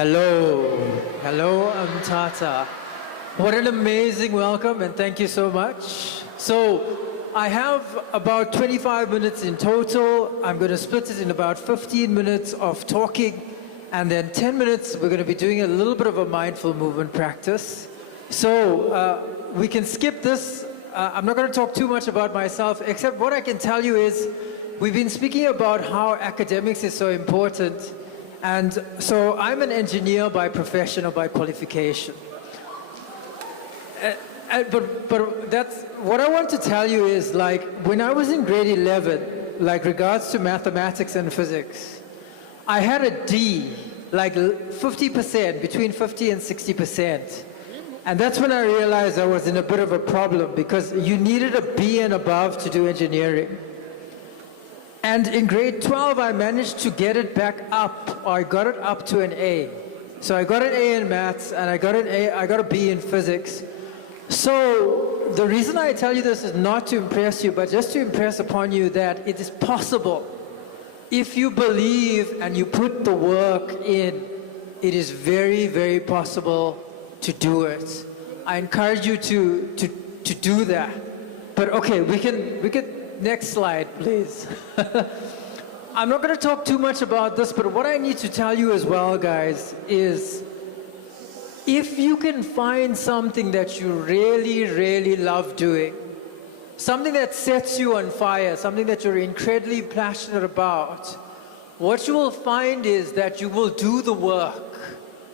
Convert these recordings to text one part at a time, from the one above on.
Hello, I'm Tata. What an amazing welcome and thank you so much. So I have about 25 minutes in total. I'm going to split it in about 15 minutes of talking and then 10 minutes we're going to be doing a little bit of a mindful movement practice. So we can skip this. I'm not going to talk too much about myself, except what I can tell you is we've been speaking about how academics is so important. And so I'm an engineer by profession or by qualification. But that's what I want to tell you is, like, when I was in grade 11, like regards to mathematics and physics, I had a D, like 50%, between 50 and 60%. And that's when I realized I was in a bit of a problem because you needed a B and above to do engineering. And in grade 12, I managed to get it back up, or I got it up to an A. So I got an A in maths, and I got a B in physics. So the reason I tell you this is not to impress you, but just to impress upon you that it is possible. If you believe and you put the work in, it is very, very possible to do it. I encourage you to do that. But okay, we can. Next slide, please. I'm not going to talk too much about this, but what I need to tell you as well, guys, is if you can find something that you really, really love doing, something that sets you on fire, something that you're incredibly passionate about, what you will find is that you will do the work,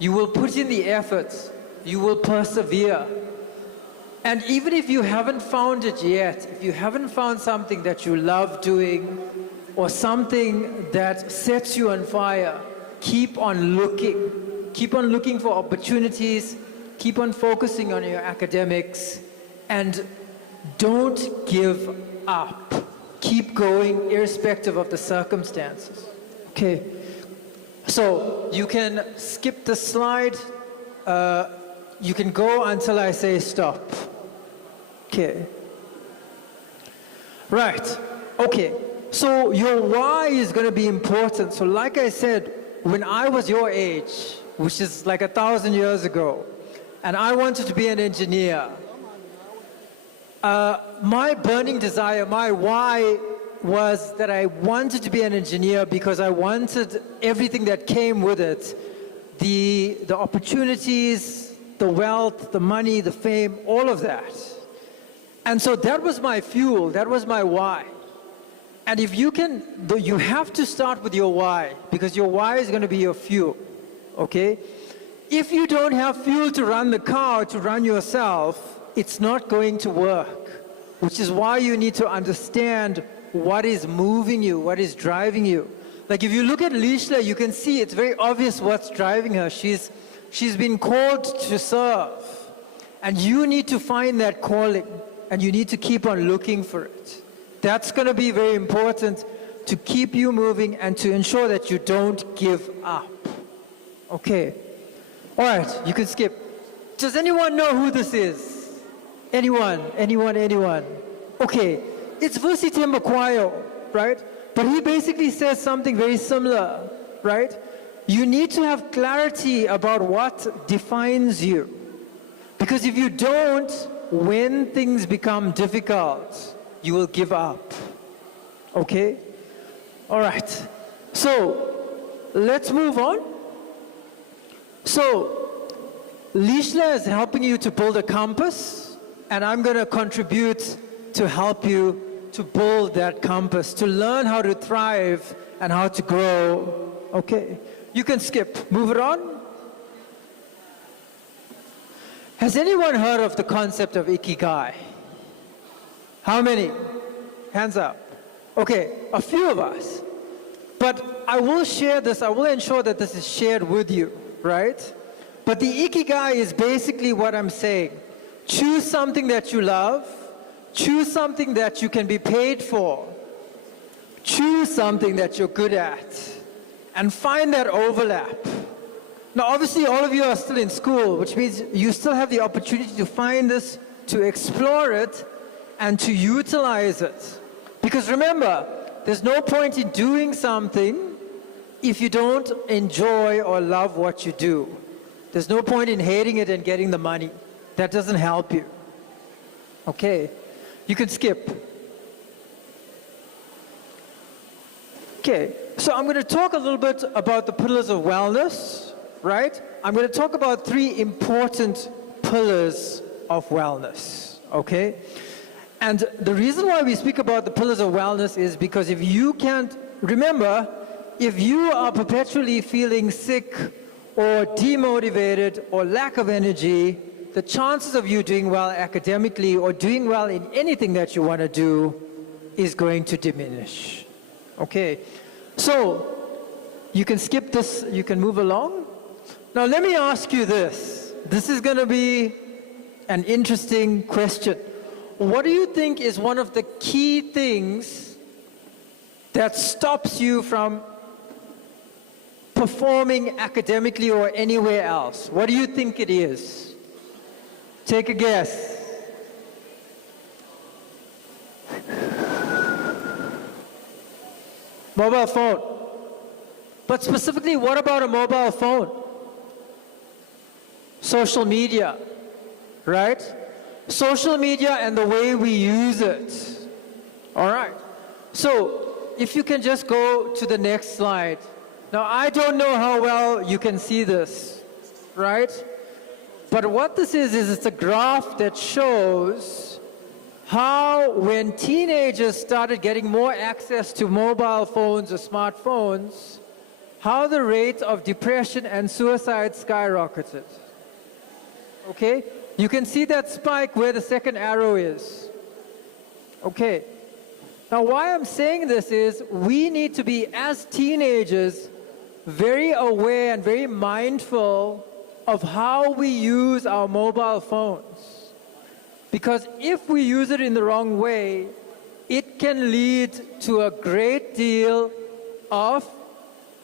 you will put in the efforts, you will persevere. And even if you haven't found it yet, if you haven't found something that you love doing or something that sets you on fire, keep on looking. Keep on looking for opportunities, keep on focusing on your academics, and don't give up. Keep going irrespective of the circumstances. Okay, so you can skip the slide. You can go until I say stop. Okay. Right. Okay. So your why is going to be important. So like I said, when I was your age, which is like 1,000 years ago, and I wanted to be an engineer, my burning desire, my why was that I wanted to be an engineer because I wanted everything that came with it, the opportunities, the wealth, the money, the fame, all of that. And so that was my fuel, that was my why. And if you can, you have to start with your why, because your why is going to be your fuel, okay? If you don't have fuel to run the car, to run yourself, it's not going to work, which is why you need to understand what is moving you, what is driving you. Like if you look at Lihle, you can see it's very obvious what's driving her. She's been called to serve, and you need to find that calling. And you need to keep on looking for it. That's going to be very important to keep you moving and to ensure that you don't give up. Okay. All right, you can skip. Does anyone know who this is? Anyone? Okay. It's Vusi Tembakwayo, right? But he basically says something very similar, right? You need to have clarity about what defines you. Because if you don't, when things become difficult, you will give up. Okay? All right. So, let's move on. So, Lihle is helping you to build a compass, and I'm going to contribute to help you to build that compass, to learn how to thrive and how to grow. Okay? You can skip. Move it on. Has anyone heard of the concept of Ikigai? How many? Hands up. Okay, a few of us. But I will share this, I will ensure that this is shared with you, right? But the Ikigai is basically what I'm saying. Choose something that you love, choose something that you can be paid for, choose something that you're good at, and find that overlap. Now, obviously, all of you are still in school, which means you still have the opportunity to find this, to explore it, and to utilize it. Because remember, there's no point in doing something if you don't enjoy or love what you do. There's no point in hating it and getting the money. That doesn't help you. Okay, you can skip. Okay, so I'm going to talk a little bit about the pillars of wellness, right? I'm going to talk about 3 important pillars of wellness, okay? And the reason why we speak about the pillars of wellness is because if you can't, remember, if you are perpetually feeling sick or demotivated or lack of energy, the chances of you doing well academically or doing well in anything that you want to do is going to diminish. Okay, so you can skip this, you can move along. Now let me ask you this. This is going to be an interesting question. What do you think is one of the key things that stops you from performing academically or anywhere else? What do you think it is? Take a guess. Mobile phone. But specifically, what about a mobile phone? Social media, right? Social media and the way we use it. All right. So if you can just go to the next slide. Now, I don't know how well you can see this, right? But what this is it's a graph that shows how when teenagers started getting more access to mobile phones or smartphones, how the rate of depression and suicide skyrocketed. Okay? You can see that spike where the second arrow is. Okay. Now, why I'm saying this is we need to be, as teenagers, very aware and very mindful of how we use our mobile phones. Because if we use it in the wrong way, it can lead to a great deal of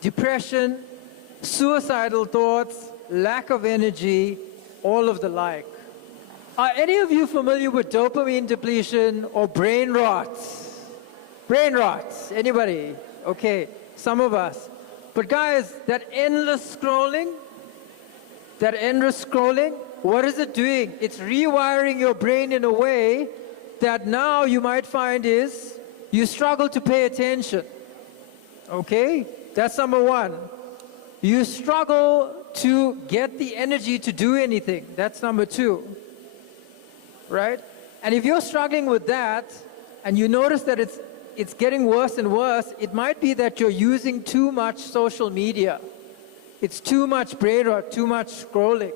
depression, suicidal thoughts, lack of energy, all of the like. Are any of you familiar with dopamine depletion or brain rot? Brain rot, anybody? Okay, some of us. But guys, that endless scrolling, what is it doing? It's rewiring your brain in a way that now you might find is you struggle to pay attention. Okay? That's number one. You struggle to get the energy to do anything. That's number two. Right? And if you're struggling with that and you notice that it's getting worse and worse, it might be that you're using too much social media. It's too much brain rot, too much scrolling.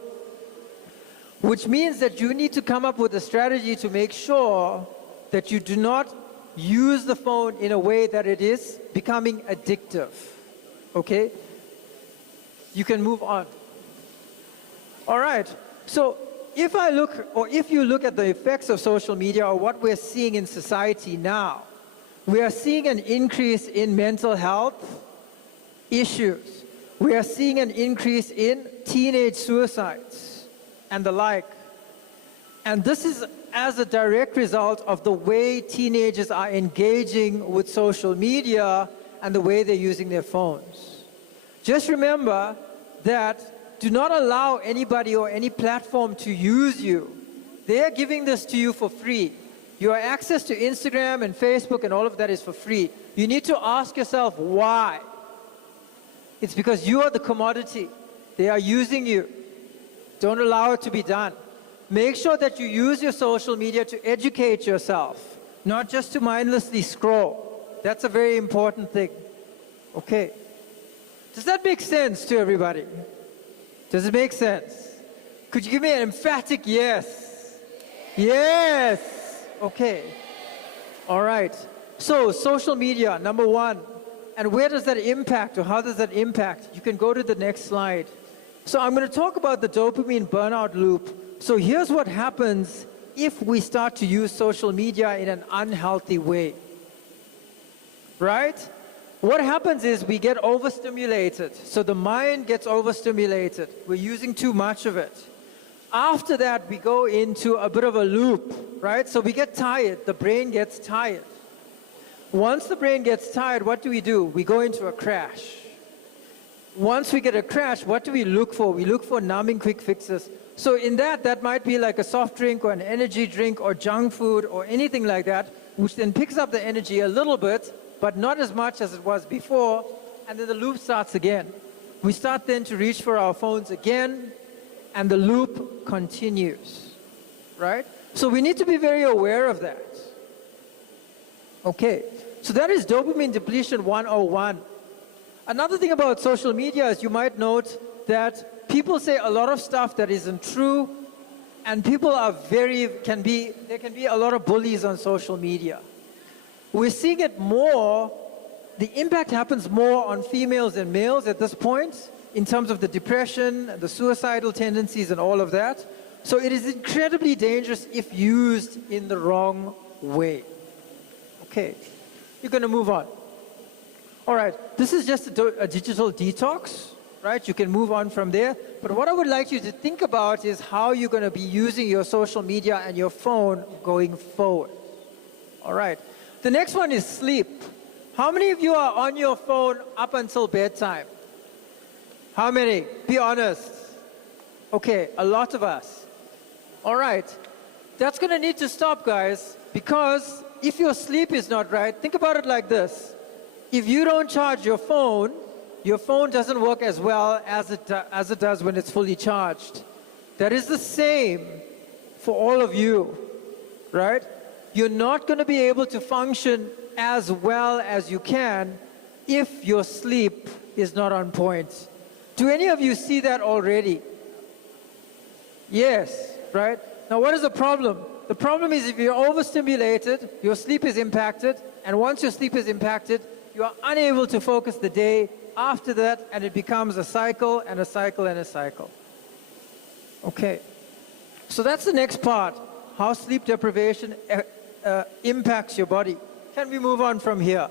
Which means that you need to come up with a strategy to make sure that you do not use the phone in a way that it is becoming addictive. Okay? You can move on. All right. So if you look at the effects of social media or what we're seeing in society now, we are seeing an increase in mental health issues. We are seeing an increase in teenage suicides and the like. And this is as a direct result of the way teenagers are engaging with social media and the way they're using their phones. Just remember that do not allow anybody or any platform to use you. They are giving this to you for free. Your access to Instagram and Facebook and all of that is for free. You need to ask yourself why. It's because you are the commodity. They are using you. Don't allow it to be done. Make sure that you use your social media to educate yourself, not just to mindlessly scroll. That's a very important thing. Okay. Does that make sense to everybody? Does it make sense? Could you give me an emphatic yes? Yes. Okay. All right. So social media, number one. And where does that impact or how does that impact? You can go to the next slide. So I'm going to talk about the dopamine burnout loop. So here's what happens if we start to use social media in an unhealthy way. Right? What happens is we get overstimulated. So the mind gets overstimulated. We're using too much of it. After that, we go into a bit of a loop, right? So we get tired. The brain gets tired. Once the brain gets tired, what do? We go into a crash. once we get a crash, what do we look for? We look for numbing quick fixes. So in that might be like a soft drink or an energy drink or junk food or anything like that, which then picks up the energy a little bit, but not as much as it was before, and then the loop starts again. We start then to reach for our phones again, and the loop continues, right? So we need to be very aware of that. Okay, so that is dopamine depletion 101. Another thing about social media is you might note that people say a lot of stuff that isn't true, and people are there can be a lot of bullies on social media. We're seeing it more, the impact happens more on females than males at this point, in terms of the depression, the suicidal tendencies and all of that. So it is incredibly dangerous if used in the wrong way. Okay, you're going to move on. All right, this is just a digital detox, right? You can move on from there. But what I would like you to think about is how you're going to be using your social media and your phone going forward. All right, the next one is sleep. How many of you are on your phone up until bedtime? How many? Be honest. Okay, a lot of us. All right, that's going to need to stop, guys, because if your sleep is not right, think about it like this. If you don't charge your phone doesn't work as well as it does when it's fully charged. That is the same for all of you, right? You're not going to be able to function as well as you can if your sleep is not on point. Do any of you see that already? Yes, right? Now what is the problem? The problem is if you're overstimulated, your sleep is impacted, and once your sleep is impacted, you are unable to focus the day after that, and it becomes a cycle and a cycle and a cycle. Okay, so that's the next part, how sleep deprivation impacts your body. Can we move on from here?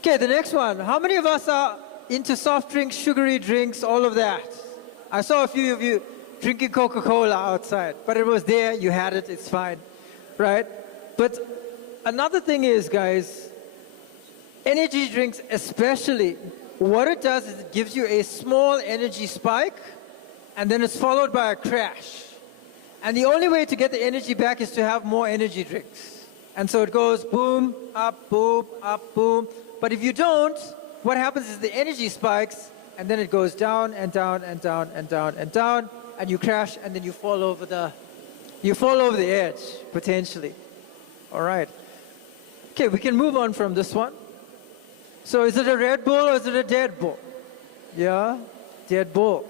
Okay, the next one. How many of us are into soft drinks, sugary drinks, all of that? I saw a few of you drinking Coca-Cola outside, but it was there, you had it, it's fine, right? But another thing is, guys, energy drinks especially, what it does is it gives you a small energy spike, and then it's followed by a crash. And the only way to get the energy back is to have more energy drinks. And so it goes boom, up, boom. But if you don't, what happens is the energy spikes, and then it goes down and down and down and down and down, and you crash, and then you fall over the edge, potentially. All right. Okay, we can move on from this one. So is it a Red Bull or is it a Dead Bull? Yeah, Dead Bull.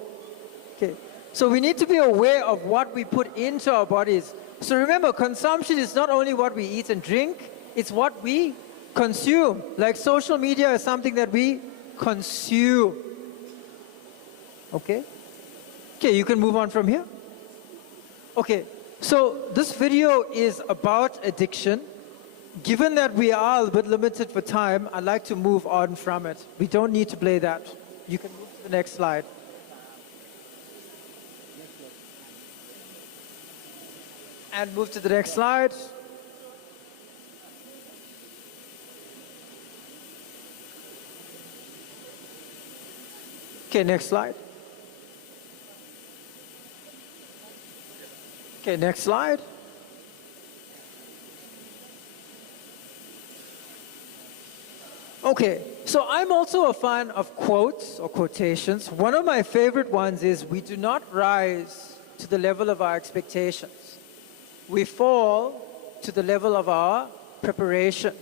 Okay, so we need to be aware of what we put into our bodies. So remember, consumption is not only what we eat and drink, it's what we consume. Like social media is something that we consume. Okay? Okay, you can move on from here. Okay, so this video is about addiction. Given that we are a bit limited for time, I'd like to move on from it. We don't need to play that. You can move to the next slide. And move to the next slide. Okay, next slide. Okay, next slide. Okay, so I'm also a fan of quotes or quotations. One of my favorite ones is, "We do not rise to the level of our expectations. We fall to the level of our preparation."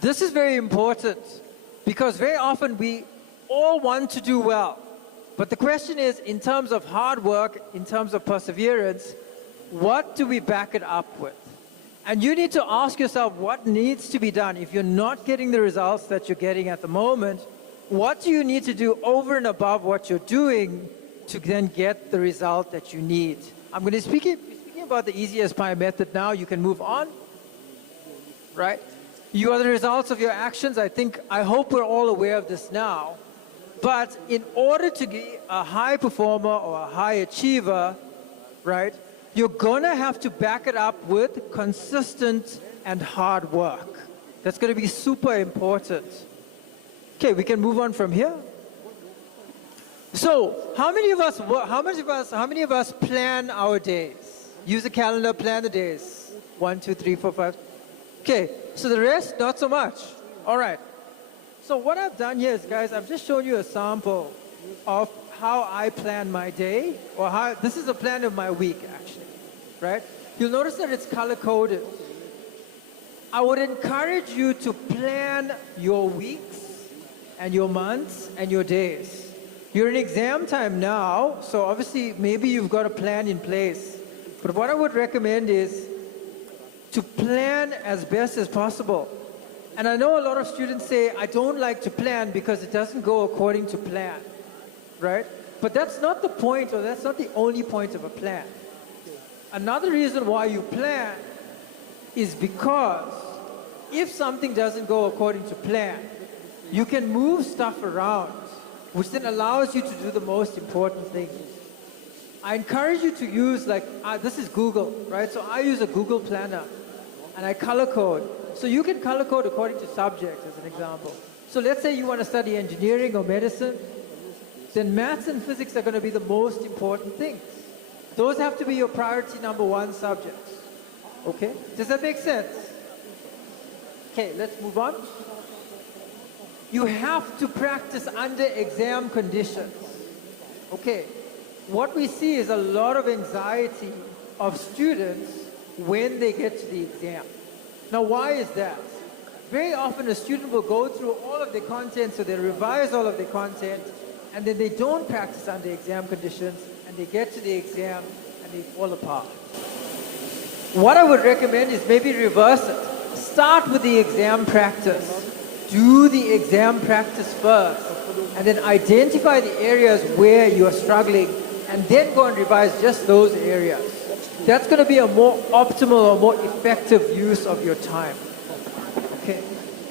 This is very important because very often we all want to do well. But the question is, in terms of hard work, in terms of perseverance, what do we back it up with? And you need to ask yourself what needs to be done. If you're not getting the results that you're getting at the moment, what do you need to do over and above what you're doing to then get the result that you need? I'm going to be speaking about the easy as pie method now. You can move on, right? You are the results of your actions. I hope we're all aware of this now. But in order to be a high performer or a high achiever, right, you're going to have to back it up with consistent and hard work. That's going to be super important. Okay, we can move on from here. So, how many of us plan our days? Use a calendar, plan the days. 1, 2, 3, 4, 5. Okay, so the rest, not so much. All right. So what I've done here is, guys, I've just shown you a sample of how I plan my day, or how, this is a plan of my week, actually, right? You'll notice that it's color-coded. I would encourage you to plan your weeks and your months and your days. You're in exam time now, so obviously maybe you've got a plan in place. But what I would recommend is to plan as best as possible. And I know a lot of students say, I don't like to plan because it doesn't go according to plan, right? But that's not the point, or that's not the only point of a plan. Another reason why you plan is because if something doesn't go according to plan, you can move stuff around, which then allows you to do the most important things. I encourage you to use, like, this is Google, right? So I use a Google Planner, and I color code. So you can color code according to subjects, as an example. So let's say you want to study engineering or medicine, then maths and physics are going to be the most important things. Those have to be your priority number 1 subjects. Okay? Does that make sense? Okay, let's move on. You have to practice under exam conditions. Okay, what we see is a lot of anxiety of students when they get to the exam. Now, why is that? Very often a student will go through all of the content, so they revise all of the content, and then they don't practice under exam conditions, and they get to the exam and they fall apart. What I would recommend is maybe reverse it. Start with the exam practice. Do the exam practice first, and then identify the areas where you are struggling, and then go and revise just those areas. That's going to be a more optimal or more effective use of your time. Okay,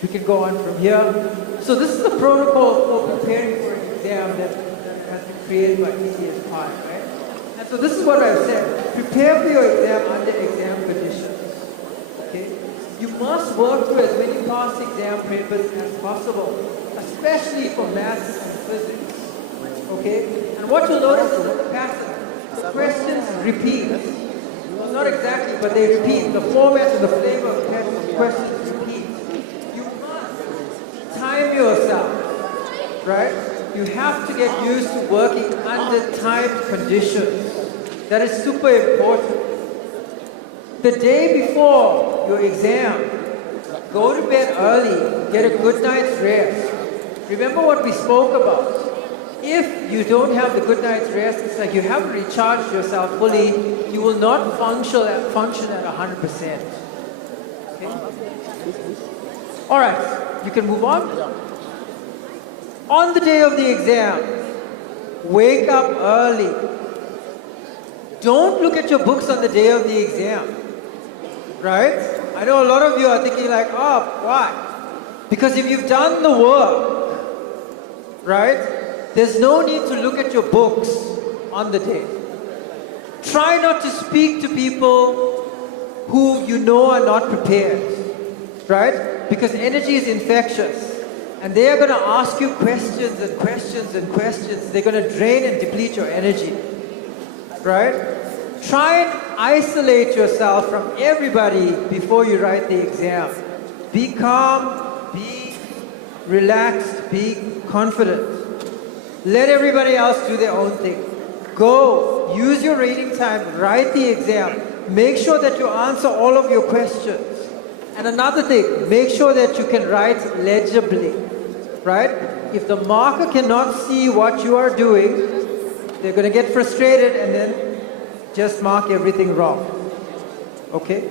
we can go on from here. So this is the protocol for preparing for an exam that has been created by ECS Pi, right? And so this is what I've said. Prepare for your exam under exam conditions. Okay? You must work through as many past exam papers as possible, especially for maths and physics. Okay? And what you'll notice is that the pattern, the questions repeat. Well, not exactly, but they repeat. The format and the flavor of the questions repeat. You must time yourself, right? You have to get used to working under timed conditions. That is super important. The day before your exam, go to bed early, get a good night's rest. Remember what we spoke about. If you don't have the good night's rest, it's like you haven't recharged yourself fully, you will not function at 100%. Okay? All right, you can move on. On the day of the exam, wake up early. Don't look at your books on the day of the exam. Right? I know a lot of you are thinking like, oh, why? Because if you've done the work, right, there's no need to look at your books on the day. Try not to speak to people who you know are not prepared, right? Because energy is infectious, and they are going to ask you questions and questions and questions. They're going to drain and deplete your energy, right? Try and isolate yourself from everybody before you write the exam. Be calm, be relaxed, be confident. Let everybody else do their own thing. Go, use your reading time, write the exam. Make sure that you answer all of your questions. And another thing, make sure that you can write legibly, right? If the marker cannot see what you are doing, they're going to get frustrated and then just mark everything wrong. Okay?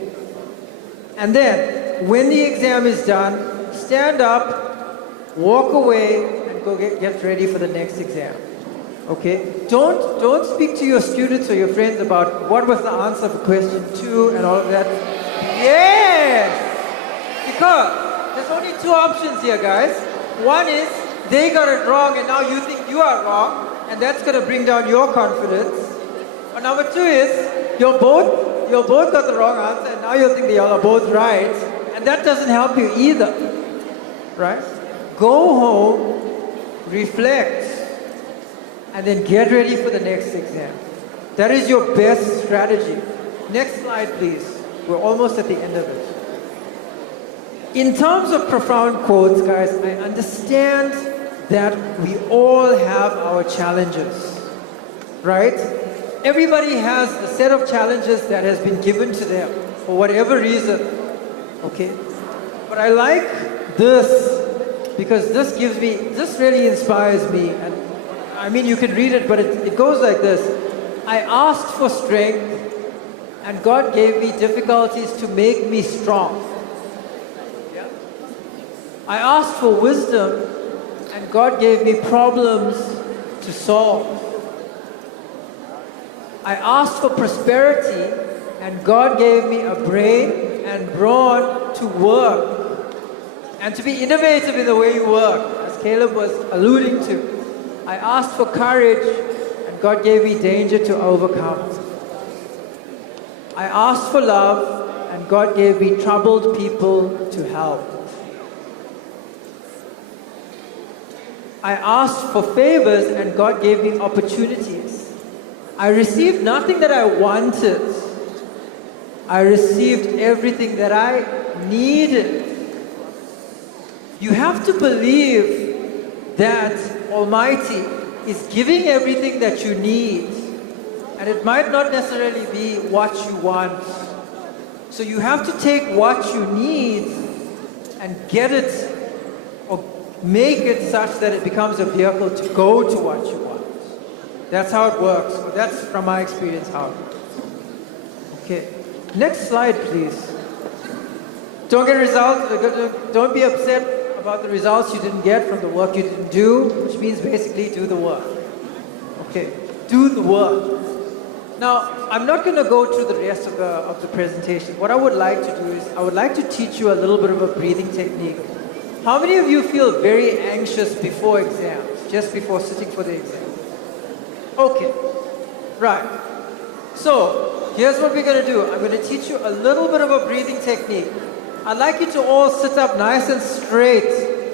And then, when the exam is done, stand up, walk away, and go get ready for the next exam. Okay? Don't speak to your students or your friends about what was the answer for question 2 and all of that. Yes! Because there's only 2 options here, guys. One is they got it wrong and now you think you are wrong, and that's going to bring down your confidence. Or number 2 is you're both got the wrong answer and now you think they all are both right, and that doesn't help you either. Right? Go home, reflect, and then get ready for the next exam. That is your best strategy. Next slide, please. We're almost at the end of it. In terms of profound quotes, guys, I understand that we all have our challenges, right? Everybody has a set of challenges that has been given to them for whatever reason, okay? But I like this because this really inspires me. And I mean, you can read it, but it goes like this. I asked for strength, and God gave me difficulties to make me strong. Yeah? I asked for wisdom, and God gave me problems to solve. I asked for prosperity, and God gave me a brain and brawn to work and to be innovative in the way you work, as Caleb was alluding to. I asked for courage, and God gave me danger to overcome. I asked for love, and God gave me troubled people to help. I asked for favors, and God gave me opportunities. I received nothing that I wanted. I received everything that I needed. You have to believe that Almighty is giving everything that you need. And it might not necessarily be what you want. So you have to take what you need and get it, or make it such that it becomes a vehicle to go to what you want. That's how it works. Or that's from my experience how it works. Okay. Next slide, please. Don't get results. Don't be upset about the results you didn't get from the work you didn't do, which means basically do the work. Okay. Do the work. Now, I'm not going to go through the rest of the presentation. What I would like to do is, I would like to teach you a little bit of a breathing technique. How many of you feel very anxious before exams, just before sitting for the exam? Okay, right. So, here's what we're going to do. I'm going to teach you a little bit of a breathing technique. I'd like you to all sit up nice and straight.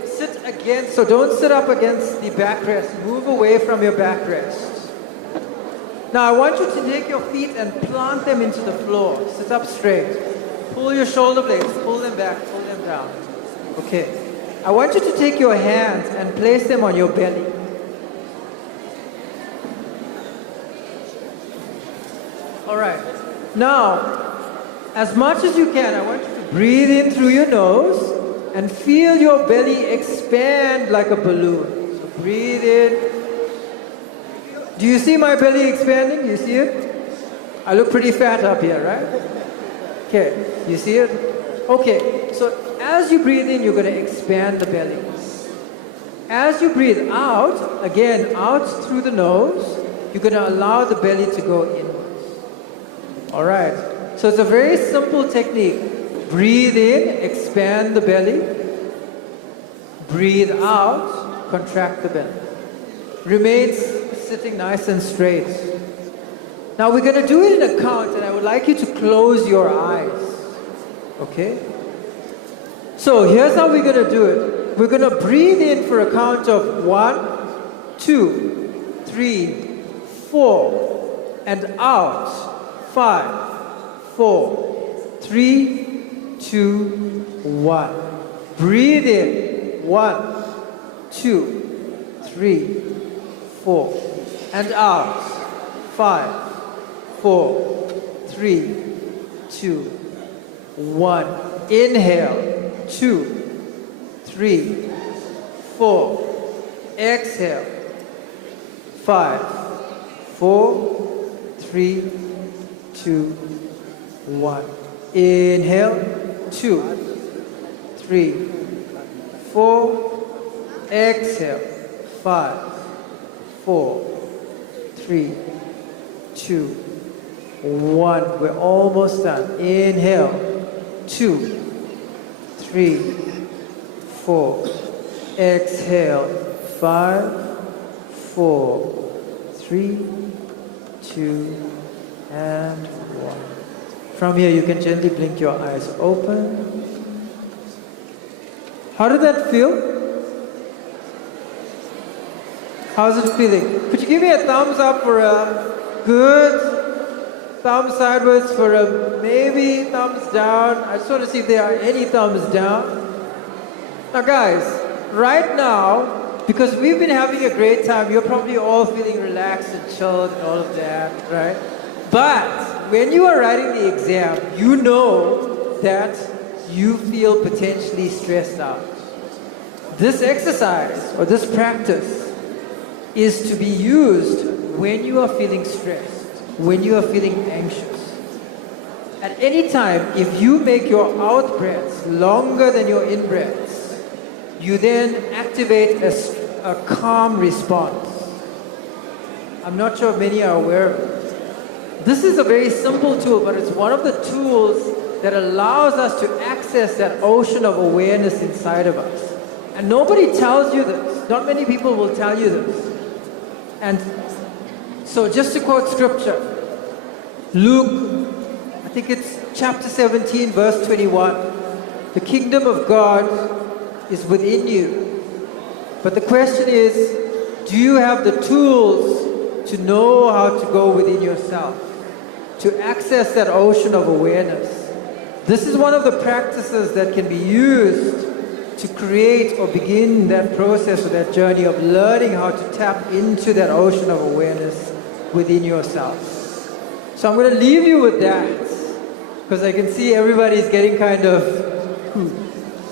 Sit against, so don't sit up against the backrest. Move away from your backrest. Now, I want you to take your feet and plant them into the floor. Sit up straight. Pull your shoulder blades, pull them back, pull them down. Okay. I want you to take your hands and place them on your belly. All right. Now, as much as you can, I want you to breathe in through your nose and feel your belly expand like a balloon. So breathe in. Do you see my belly expanding? You see it? I look pretty fat up here, right? Okay, you see it? Okay, so as you breathe in, you're going to expand the belly. As you breathe out, again, out through the nose, you're going to allow the belly to go inwards. All right, so it's a very simple technique. Breathe in, expand the belly. Breathe out, contract the belly. Remain sitting nice and straight. Now we're going to do it in a count, and I would like you to close your eyes. Okay? So here's how we're going to do it. We're going to breathe in for a count of 1, 2, 3, 4, and out. 5, 4, 3, 2, 1. Breathe in. 1, 2, 3, 4, and out. 5, 4, 3, 2, 1. Inhale. 2, 3, 4. Exhale. 5, 4, 3, 2, 1. Inhale. 2, 3, 4. Exhale. 5, 4, 3, 2, 1. We're almost done. Inhale. 2, 3, 4. Exhale. 5, 4, 3, 2, and 1. From here, you can gently blink your eyes open. How did that feel? How's it feeling? Could you give me a thumbs up for a good, thumb sideways for a maybe, thumbs down? I just want to see if there are any thumbs down. Now guys, right now, because we've been having a great time, you're probably all feeling relaxed and chilled and all of that, right? But when you are writing the exam, you know that you feel potentially stressed out. This exercise or this practice is to be used when you are feeling stressed, when you are feeling anxious. At any time, if you make your out breaths longer than your in breaths, you then activate a calm response. I'm not sure many are aware of it. This is a very simple tool, but it's one of the tools that allows us to access that ocean of awareness inside of us. And nobody tells you this. Not many people will tell you this. And so just to quote scripture, Luke, I think it's chapter 17, verse 21. The kingdom of God is within you. But the question is, do you have the tools to know how to go within yourself, to access that ocean of awareness? This is one of the practices that can be used to create or begin that process or that journey of learning how to tap into that ocean of awareness within yourself. So I'm going to leave you with that, because I can see everybody's getting kind of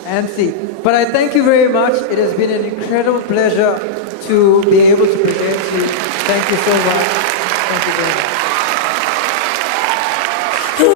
antsy. But I thank you very much. It has been an incredible pleasure to be able to present to you. Thank you so much. Thank you very much.